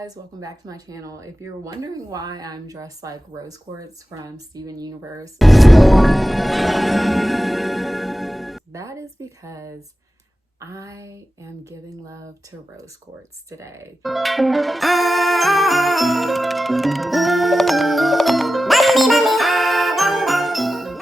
Guys, welcome back to my channel. If you're wondering why I'm dressed like Rose Quartz from Steven Universe, that is because I am giving love to Rose Quartz today.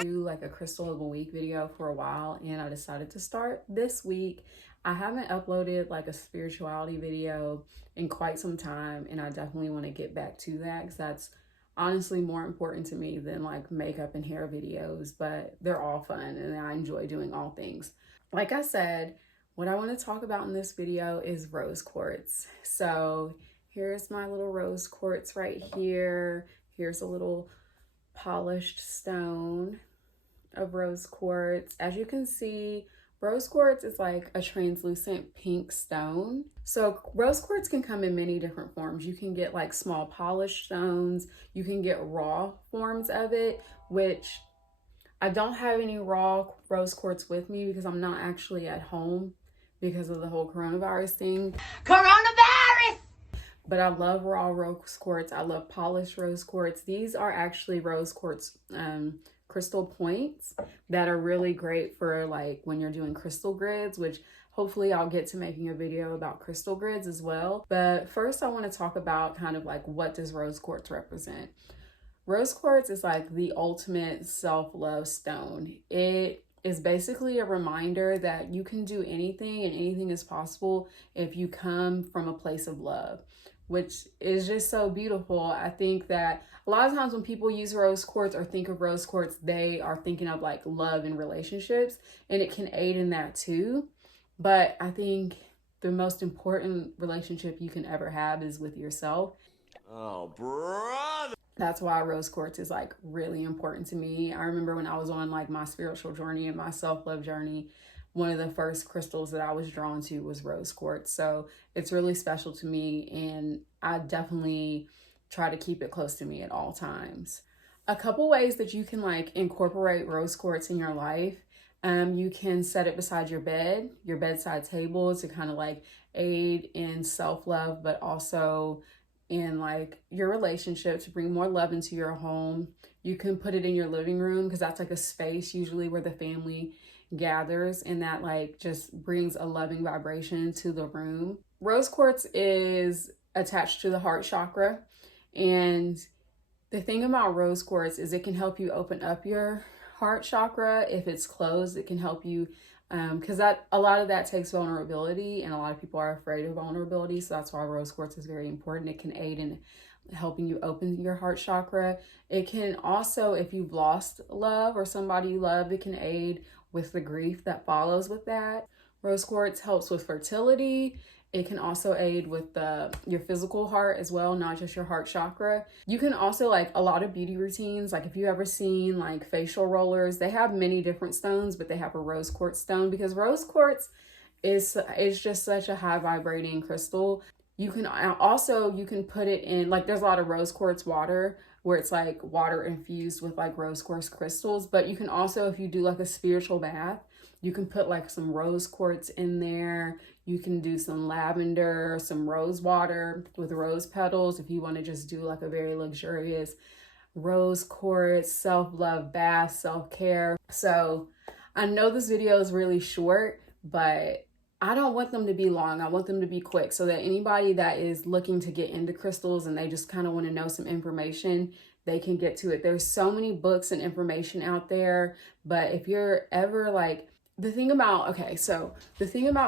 Do like a crystal of a week video for a while, and I decided to start this week. I haven't uploaded like a spirituality video in quite some time, and I definitely want to get back to that because that's honestly more important to me than like makeup and hair videos, but they're all fun and I enjoy doing all things. Like I said, what I want to talk about in this video is rose quartz. So here's my little rose quartz right here. Here's a little polished stone of rose quartz. As you can see, rose quartz is like a translucent pink stone. So rose quartz can come in many different forms. You can get like small polished stones. You can get raw forms of it, which I don't have any raw rose quartz with me because I'm not actually at home because of the whole coronavirus thing. Coronavirus! But I love raw rose quartz. I love polished rose quartz. These are actually rose quartz crystal points that are really great for like when you're doing crystal grids, which hopefully I'll get to making a video about crystal grids as well. But first I want to talk about kind of like, what does rose quartz represent? Rose quartz is like the ultimate self-love stone. It is basically a reminder that you can do anything and anything is possible if you come from a place of love, which is just so beautiful. I think that a lot of times when people use rose quartz or think of rose quartz, they are thinking of like love and relationships, and it can aid in that too. But I think the most important relationship you can ever have is with yourself. Oh, brother! That's why rose quartz is like really important to me. I remember when I was on like my spiritual journey and my self-love journey, one of the first crystals that I was drawn to was rose quartz. So it's really special to me, and I definitely try to keep it close to me at all times. A couple ways that you can like incorporate rose quartz in your life. You can set it beside your bed, your bedside table, to kind of like aid in self-love, but also in like your relationship, to bring more love into your home. You can put it in your living room because that's like a space usually where the family gathers, and that like just brings a loving vibration to the room. Rose quartz is attached to the heart chakra, and the thing about rose quartz is it can help you open up your heart chakra. If it's closed, it can help you because that a lot of that takes vulnerability, and a lot of people are afraid of vulnerability. So that's why rose quartz is very important. It can aid in helping you open your heart chakra. It can also, if you've lost love or somebody you love, it can aid with the grief that follows with that. Rose quartz helps with fertility. It can also aid with your physical heart as well, not just your heart chakra. You can also like a lot of beauty routines. Like if you ever seen like facial rollers, they have many different stones, but they have a rose quartz stone because rose quartz is just such a high vibrating crystal. You can also, you can put it in, like there's a lot of rose quartz water where it's like water infused with like rose quartz crystals. But you can also, if you do like a spiritual bath, you can put like some rose quartz in there. You can do some lavender, some rose water with rose petals if you want to just do like a very luxurious rose quartz self-love bath, self-care. So I know this video is really short, but I don't want them to be long. I want them to be quick so that anybody that is looking to get into crystals and they just kind of want to know some information, they can get to it. There's so many books and information out there, but if you're ever like, the thing about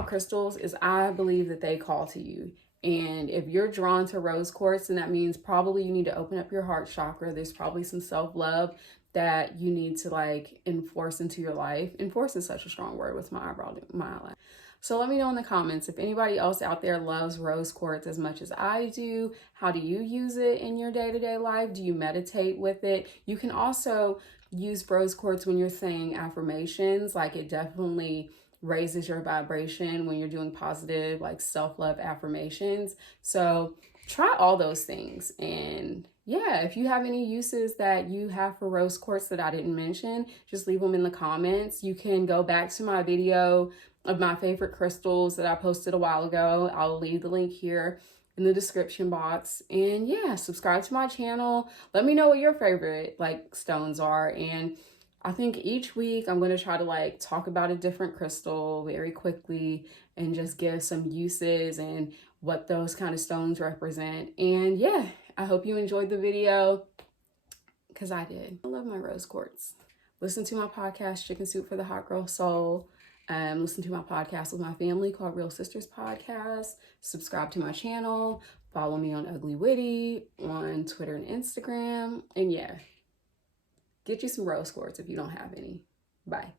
crystals is I believe that they call to you. And if you're drawn to rose quartz, then that means probably you need to open up your heart chakra. There's probably some self-love that you need to like enforce into your life. Enforce is such a strong word with my eyelash. So let me know in the comments if anybody else out there loves rose quartz as much as I do. How do you use it in your day-to-day life? Do you meditate with it? You can also use rose quartz when you're saying affirmations. Like it definitely raises your vibration when you're doing positive like self-love affirmations. So try all those things. And yeah, if you have any uses that you have for rose quartz that I didn't mention, just leave them in the comments. You can go back to my video of my favorite crystals that I posted a while ago. I'll leave the link here in the description box. And yeah, subscribe to my channel. Let me know what your favorite like stones are. And I think each week I'm going to try to like talk about a different crystal very quickly and just give some uses and what those kind of stones represent. And yeah, I hope you enjoyed the video because I did. I love my rose quartz. Listen to my podcast, Chicken Soup for the Hot Girl Soul. Listen to my podcast with my family called Real Sisters Podcast. Subscribe to my channel. Follow me on Ugly Witty on Twitter and Instagram. And yeah, get you some rose quartz if you don't have any. Bye.